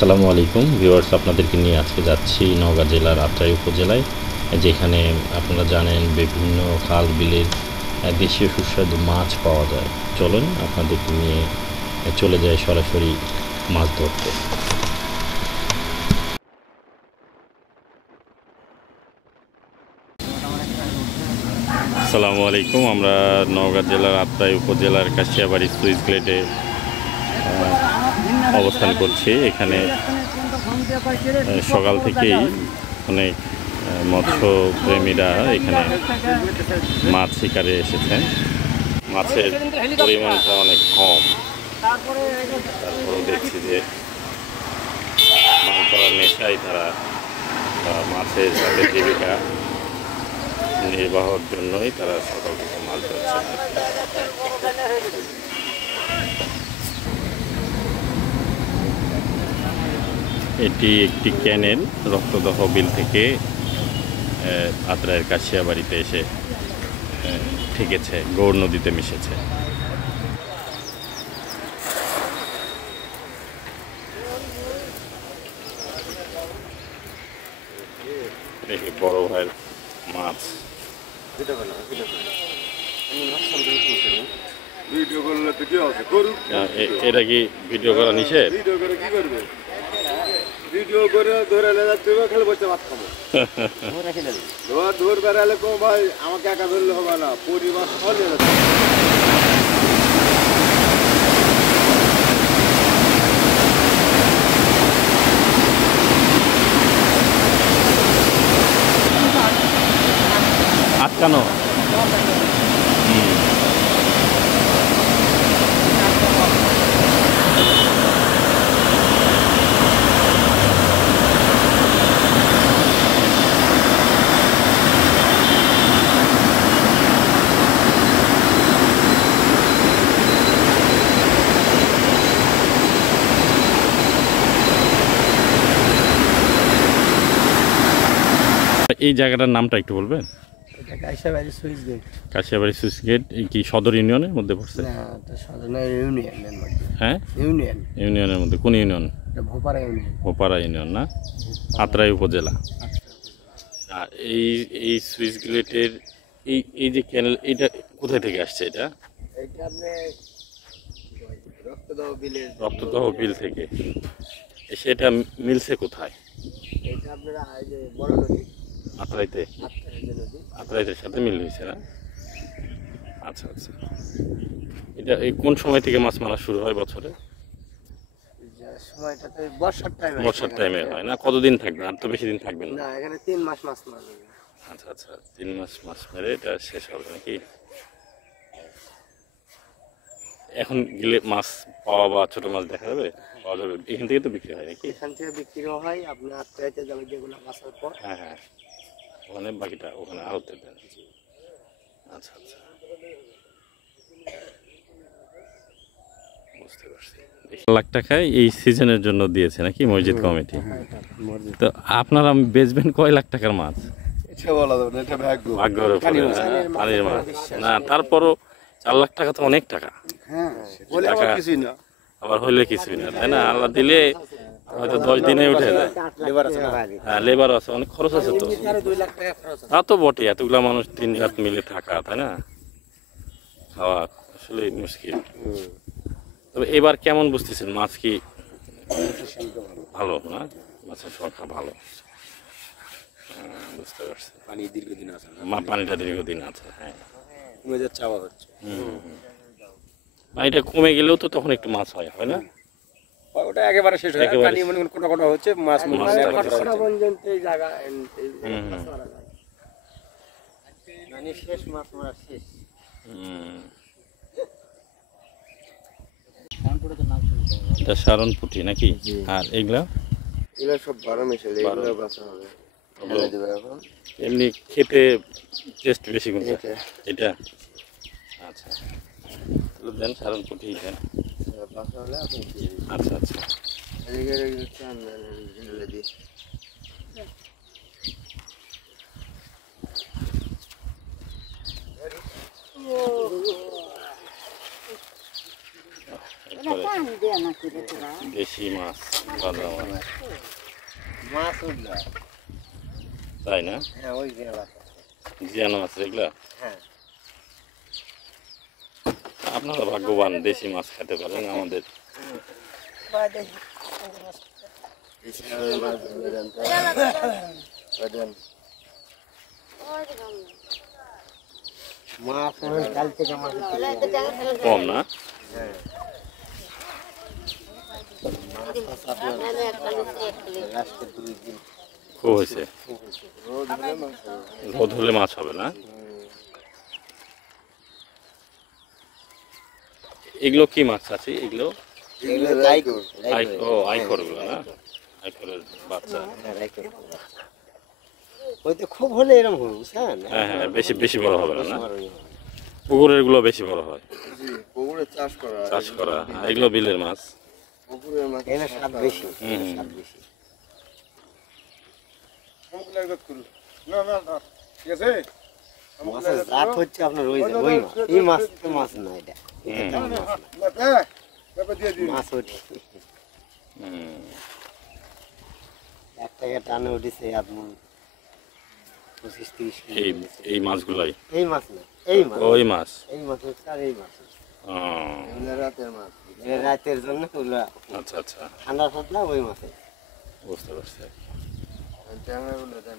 আসসালামু আলাইকুম ভিউয়ার্স, আপনাদেরকে নিয়ে আজকে যাচ্ছি নওগাঁ জেলার আত্রাই উপজেলায়, যেখানে আপনারা জানেন বিভিন্ন খাল বিলের দেশীয় সুস্বাদু মাছ পাওয়া যায়। চলুন আপনাদেরকে নিয়ে চলে যায় সরাসরি মাছ ধরতে। আসসালামু আলাইকুম, আমরা নওগাঁ জেলার আত্রাই উপজেলার কাশিয়াবাড়ি সুইচ গেটে অবস্থান করছি। এখানে সকাল থেকেই অনেক মৎস্য প্রেমীরা এখানে মাছ শিকারে এসেছেন। মাছের পরিমাণটা অনেক কম, তারপরেও দেখছি যে মাছ ধরার নেশায় তারা মাছের সাথে জীবিকা নির্বাহের জন্যই তারা সকাল থেকে মাছ ধরছেন। এটি একটি ক্যানেল রক্তদহ বিল থেকে আত্রাইয়ের কাশিয়াবাড়িতে এসে ঠেকেছে, গৌর নদীতে মিশেছে। দেখি বড় ভাইয়ের মাছ। এটা কি ভিডিও করা নিষেধ? ভিডিও করে ধরে যাচ্ছে খেলে বসে ভাত খাবো। ধর বেড়ালে কো ভাই আমাকে একা ধরলে হবে না, পরিবার ফলে আটকানো। এই জায়গাটার নামটা একটু বলবেন? Kashiabari switch gate. Kashiabari switch gate কি সদর ইউনিয়নের মধ্যে পড়ছে? না, এটা সদর ইউনিয়নের মধ্যে। হ্যাঁ, ইউনিয়নের মধ্যে। কোন ইউনিয়ন? এটা ভোপারা ইউনিয়ন। ভোপারা ইউনিয়ন না, আত্রাই উপজেলা। আর এই সুইচ গেটের এই যে ক্যানেল, এটা কোথায় থেকে আসছে? এটা আপনি রক্তদহ বিল থেকে এসে এটা মিলছে কোথায়? এটা আপনারা বড় নদী আত্রাইতে, আত্রাইতের সাথে মিল হয়েছে না? আচ্ছা আচ্ছা। এটা এই কোন সময় থেকে মাছ মারা শুরু হয় বছরে? সময়টাতে বর্ষার টাইমে হয় না? কতদিন থাকবে? আর তো বেশি দিন থাকবে না। এখানে 3 মাস মাছ মারা যাবে। আচ্ছা আচ্ছা, 3 মাস মাছ মেরে এটা শেষ হবে নাকি? এখন গেলে মাছ পাওয়া বা ছোট মাছ দেখা যাবে? পাওয়া যাবে? এখান থেকে তো বিক্রি হয় নাকি? এখান থেকে বিক্রিও হয়, আপনি আত্রাইতে যাবে যেগুলো মাছের পর। হ্যাঁ হ্যাঁ, ওখানে বাকিটা ওখানে আড়তে দেন। আচ্ছা আচ্ছা, বুঝতে পারছি। 1 লাখ টাকায় এই সিজনের জন্য দিয়েছে নাকি মসজিদ কমিটি? তো আপনারা বেচবেন কয় লাখ টাকার মাছ? এটা বলা যাবে না, এটা ভাগ্যের উপরে, পানির মাছ না। তারপরও 4 লাখ টাকা তো অনেক টাকা। হ্যাঁ, কিছুই না, আবার হইলে কিছুই না, তাই না? আল্লাহ দিলে হয়তো 10 দিনে উঠে যায়। হ্যাঁ, লেবার আছে, অনেক খরচ আছে তো। 2 লাখ টাকা খরচ। তা তো বটে, এতগুলা মানুষ 3 রাত মিলে থাকা, তাই না? খাওয়া আসলে মুশকিল। তবে এবার কেমন বুঝতেছেন? মাছ কি ভালো না? মাছের সংখ্যা ভালো, বুঝতে পারছি। পানি দীর্ঘদিন আছে, পানিটা দীর্ঘদিন আছে। হ্যাঁ, কমে যাচ্ছে, আবার হচ্ছে। পানিটা কমে গেলেও তো তখন একটু মাছ হয়, হয় না? ওটা একেবারে শেষ হয়ে পানি মনে কোটা কোটা হচ্ছে, মাছ পর্যন্ত এই জায়গা মানে শেষ, মাছ মারা শেষ। এটা সারন পুঁটি নাকি? আর এগুলা সব 12 মিশালে এগুলো বাঁচা হবে। এমনি খেতে টেস্ট বেশি কোনটা? এটা। আচ্ছা, তাহলে দেন সারন পুঁটি দেন। আচ্ছা আচ্ছা, দেশি মাছ। ভাদা মাছ, মাছ উঠলো। তাই না? হ্যাঁ ওই যে জিয়ানো মাছ এগুলা। হ্যাঁ আপনারা ভাগ্যবান, দেশি মাছ খেতে পারেন। আমাদের মাছ কাল থেকে মাছ কম না? লাস্টে 2 দিন খুব হয়েছে, রোদ হলে মাছ হবে না? এগুলো কি মাছ আছে এগুলো? আইকর গুলো না, আইকরের বাচ্চা। ওই তো খুব হলে এরকম হবে বুঝছেন। হ্যাঁ হ্যাঁ, বেশি বেশি বড় হবে না, না? পুকুরের গুলো বেশি বড় হয়, পুকুরে চাষ করা। আর এগুলো বিলের মাছ। পুকুরের মাছ এর স্বাদ বেশি, হুম। স্বাদ বেশি। মাছের জাত হচ্ছে আপনার ওই যে ওই মাছ, এই মাছ তো মাছ না, এটা এটা তেমন মাছ না। মাছ ওঠে হুম। এক টাকা টানে উঠেছে আপনি 25-30 এই এই মাছগুলাই এই মাছ না, এই মাছ, ওই মাছ। এই মাছ হচ্ছে আর এই মাছ হচ্ছে। ও, রাতের মাছ এটা রাতের জন্য ওগুলা আচ্ছা আচ্ছা, ঠান্ডা ফান্ডা ওই মাছে। বুঝতে পারছি। ট্যাংরা গুলো দেন